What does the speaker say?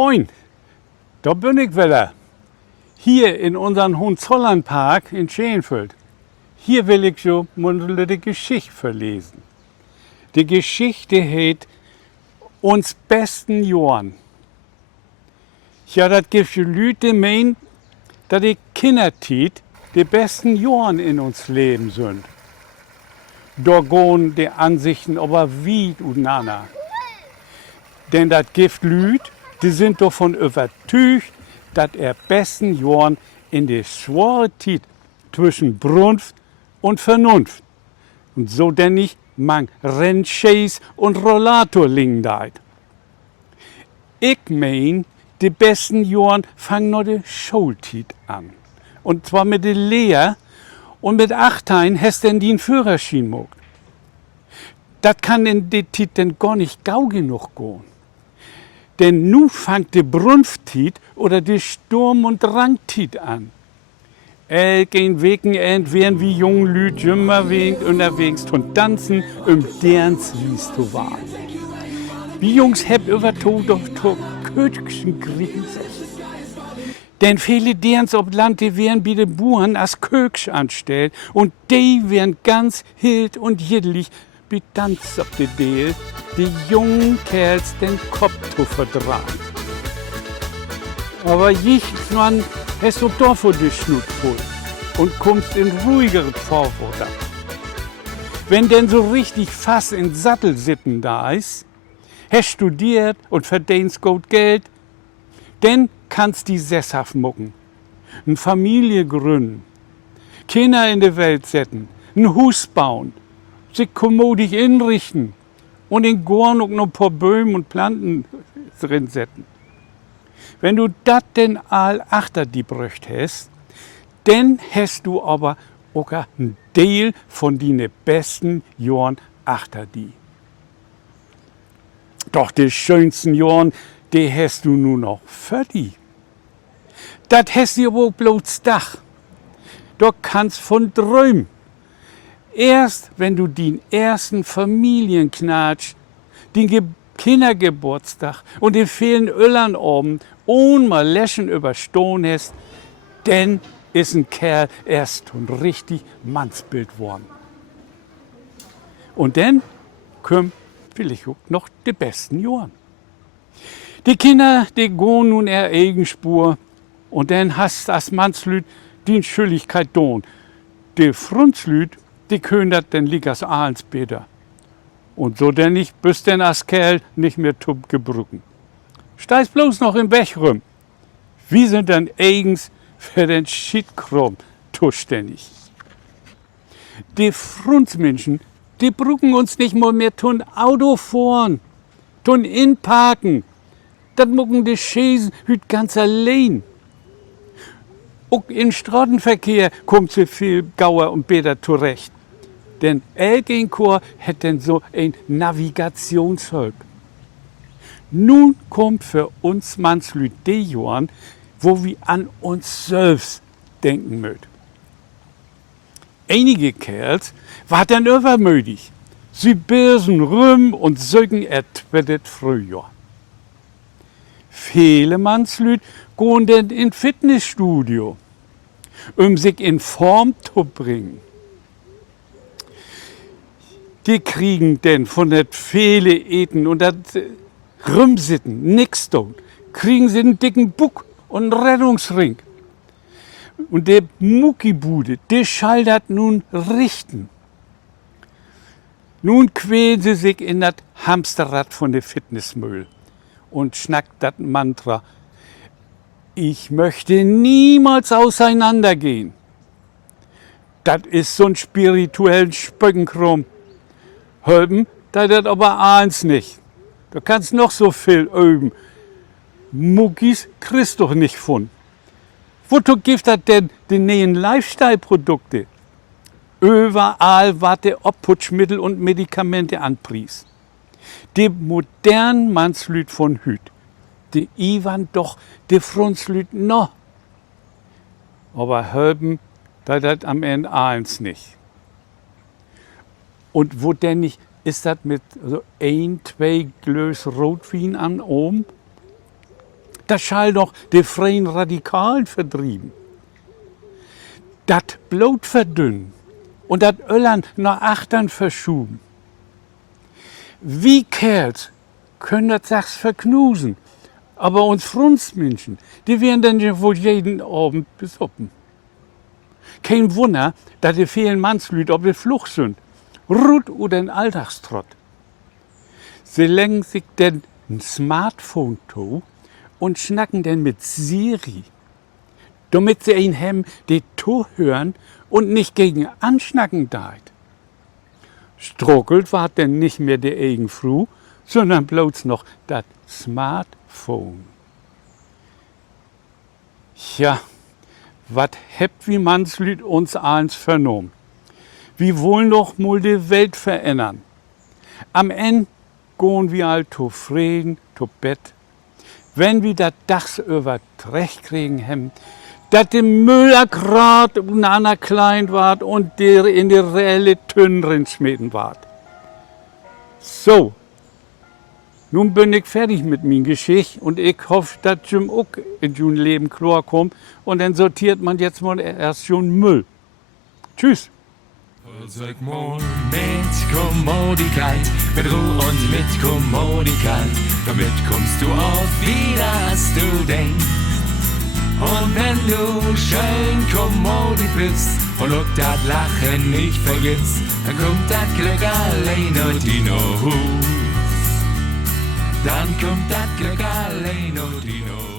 Moin, da bin ich wieder. Hier in unserem Hohenzollernpark in Schenfeld. Hier will ich so mal die Geschichte verlesen. Die Geschichte heißt uns besten Jahren. Ja, das gibt Leute, die meinen, dass die Kindertit die besten Jahren in uns Leben sind. Da gehen die Ansichten aber weit auseinander. Denn das gibt Leute, die sind davon überzeugt, dass besten Jahren in der schweren Zeit zwischen Brunft und Vernunft. Und so denn nicht man Rennchase und Rollator liegen da. Ich mein, die besten Jahren fangen noch die Schulzeit an. Und zwar mit der Lehre und mit 18 hast du den Führerschein gemacht. Das kann in der Zeit denn gar nicht gau genug gehen. Denn nun fängt die Brunftzeit oder die Sturm- und Drangzeit an. Elken Wochenend werden wie junge Leute immer unterwegs und tanzen, deren Lies zu wahren. Wie Jungs heb über doch Kötchen kriegen. Denn viele derens ob Land, die werden bei den Buren als Köksch anstellt und die werden ganz hild und jiddelig betanzt auf die Deel, die jungen Kerls den Kopf zu verdrahen. Aber jichtmann hast du doch vor die Schnut voll und kommst in ruhigere Vorwurf. Wenn denn so richtig fast in Sattel sitten da ist, hast studiert und verdienst gut Geld, dann kannst die sesshaft mucken, eine Familie gründen, Kinder in die Welt setzen, ein Haus bauen, sich kommodisch inrichten und in Gorn auch noch ein paar Bäume und Planten drin setzen. Wenn du das denn all achter die Brücht hast, dann hast du aber auch ein Teil von deinen besten Jahren achter die. Doch die schönsten Jahren, die hast du nur noch für die. Das hast du aber auch bloß Dach. Du kannst von träumen. Erst wenn du den ersten Familienknatsch, den Kindergeburtstag und den vielen Öllernabend ohne mal Läschen überstehen hast, dann ist ein Kerl erst ein richtig Mannsbild worden. Und dann kommen vielleicht auch noch die besten Jahren. Die Kinder, die gehen nun ihre Eigenspur und dann hast du als Mannslüt die Schuldigkeit don. Die Frunzlüt, die können das dann liegers ahns besser. Und so denn nicht, bist denn als Kerl nicht mehr tup gebrücken. Steigst bloß noch im Weg rum. Wir sind dann eigens für den Schiedkram zuständig. Die Frunzmenschen, die brücken uns nicht mal mehr tun Auto fahren, tun inparken. Das mucken die Schäsen hüt ganz allein. Auch in Straßenverkehr kommt sie viel gauer und besser zurecht. Denn Elgenchor hat denn so ein Navigationshilfe. Nun kommt für uns Mannslüt die Jahren, wo wir an uns selbst denken möcht. Einige Kerls war dann übermütig. Sie birsen rum und sögen etwettet Frühjahr. Viele Mannslüt gehen denn in Fitnessstudio, sich in Form zu bringen. Die kriegen denn von das viele Eten und das Rumsitten, nix tun, kriegen sie einen dicken Buck und einen Rettungsring. Und der Muckibude, der schallert nun richten. Nun quälen sie sich in das Hamsterrad von der Fitnessmüll und schnackt das Mantra: Ich möchte niemals auseinandergehen. Das ist so ein spirituellen Spöckenkrumm. Hölben, das aber eins nicht. Du kannst noch so viel üben. Muckis kriegst doch nicht von. Wozu gibt das denn die neuen Lifestyle-Produkte? Überall warte Obputschmittel und Medikamente anpries. Die modernen Mannslüt von Hüt, die Iwan doch die Frunzlüt noch. Aber Hölben, das am Ende eins nicht. Und wo denn nicht, ist das mit so 1, 2 Gläs Rotwein an oben? Das schall doch die freien Radikalen verdrieben. Dat Blut verdünnen und dat Öllern nach achtern verschuben. Wie Kerls können das Sachs verknusen, aber uns Frunzmenschen, die werden dann ja wohl jeden Abend besuppen. Kein Wunder, dass die vielen Mannslüd auf der Flucht sind, Rut oder ein Alltagstrott. Sie lenken sich denn ein Smartphone to und schnacken denn mit Siri, damit sie ihn hem die to hören und nicht gegen anschnacken deit. Struckelt war denn nicht mehr der eigen Fru, sondern bloß noch das Smartphone. Ja, wat hebt wie Mannslüd uns eins vernommen? Wir wollen doch mal die Welt verändern. Am Ende gehen wir all to Frieden, to Bett. Wenn wir das Dachs über Recht kriegen hem, dass der Müller grad uneinander klein ward und der in die reelle Tünnrin schmieden ward. So, nun bin ich fertig mit min Geschichte und ich hoffe, dass Jim auch in Jun Leben klar kommt und dann sortiert man jetzt mal erst schon Müll. Tschüss. Sag mal mit Kommodität, mit Ruhe und mit Kommodität, damit kommst du auf wieder, was du denkst. Und wenn du schön kommodit bist und auch das Lachen nicht vergisst, dann kommt das Glück allein und die Hus. Dann kommt das Glück allein und die Hus.